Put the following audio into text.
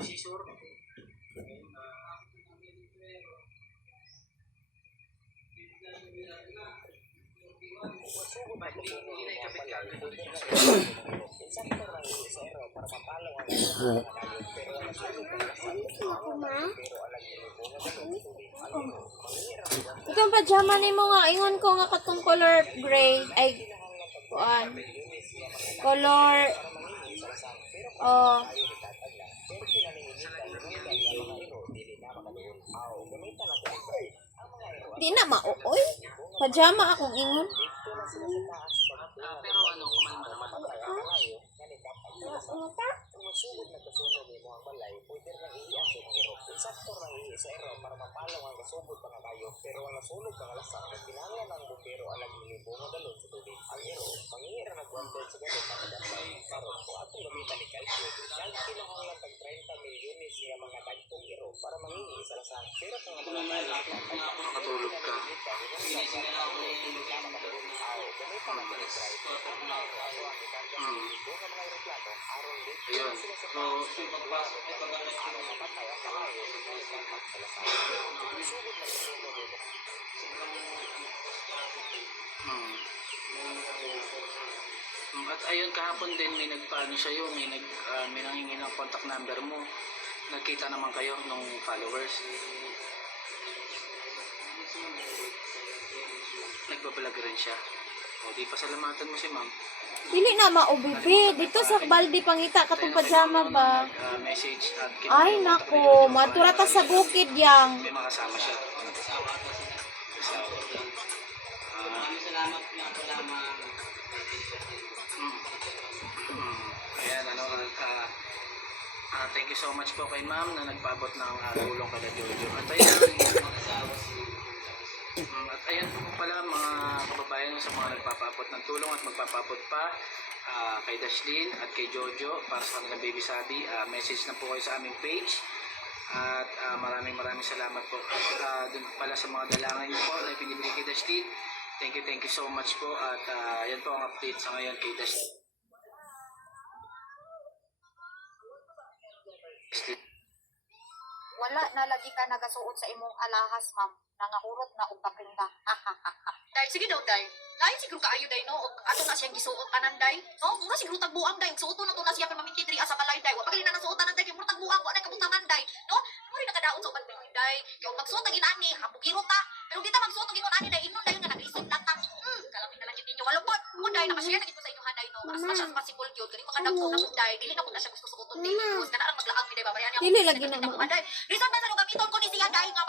sisor. Itong pajama ni mo nga, ingon ko nga katong color gray, ay, kuan, color, oh, di na mauoy, pajama akong ingon. Pero ano, kumalma masugod na kasunog ni mo ang balay, pwede nang iiyak sa mga iro. Insakto nang iiyak sa iro para mapalaw ang kasugod pa nga kayo, pero ang nasunog pa nga lasak, nagkinanglan ng bumbero alang ilibo nga dalon sa tubig. Ang iro, mangingira nag-wanted sa galon na kadapay. Karon, kung atong gamitan ni Calcio, siyang kinahanglan tag 30 milyones siya mga dagkong iro para mangingi sa lasak. Pero kung ang mga balay, nakatulog ka. Gamitan na ng Ayun. So, at ayun, kahapon din may nagpaano sa'yo, may nanghingi ng contact number mo. Nagkita naman kayo nung followers. Nagbabalag rin siya. O, di pasalamatan mo si ma'am. Dili na maubibi, dito sa balde pangita katong pajama ba? Message at Ay nako, matura ta sa bukid yang. may makasama siya. Salamat nga po lamang. Ayan, thank you so much po kay ma'am na nagpaabot ng tulong kay Jojo. At ayan po pala mga kababayan sa mga nagpapaabot ng tulong at magpapaabot pa kay Dashlyn at kay Jojo para sa kanilang baby sabi. Message na po kayo sa aming page at maraming salamat po. Dun pala sa mga dalangin po na pinibigay kay Dashlyn. Thank you so much po at yan po ang update sa ngayon kay Dashlyn. Wala na lagi ka nagasuot sa imong alahas, ma'am. Nangahurot na og kaprinda. Day, sige daw, day. Day, siguro kaayo, day, no? Og ato na siyang gisuot tanan, day. No? Mura siguro tagbuang, day. Suoto na to na siya pa mamintidri sa balay, day. Wa pagali na nasuot tanan, day. Kaya mura tagbuang, wa na kabutangan, day. No? Mura nakadaot sa uban, day. Kaya magsuot ang inani, habugiro ta. Pero kita magsuot ang ingon ani, day. Inon, day, nga nag-isip latang. Kalamin na lang yun ninyo. Walo po. Kung, day, nakashare na gito sa inyo, day, no? As much as possible, yun. Kani makadagpo na kung, day. Dili na kung na siya gusto suoton, day. Kasi na lang maglaang, day. Babayan niya. Dili lagi na mo. Day. Reason na sa gamiton ko ni siya, day, nga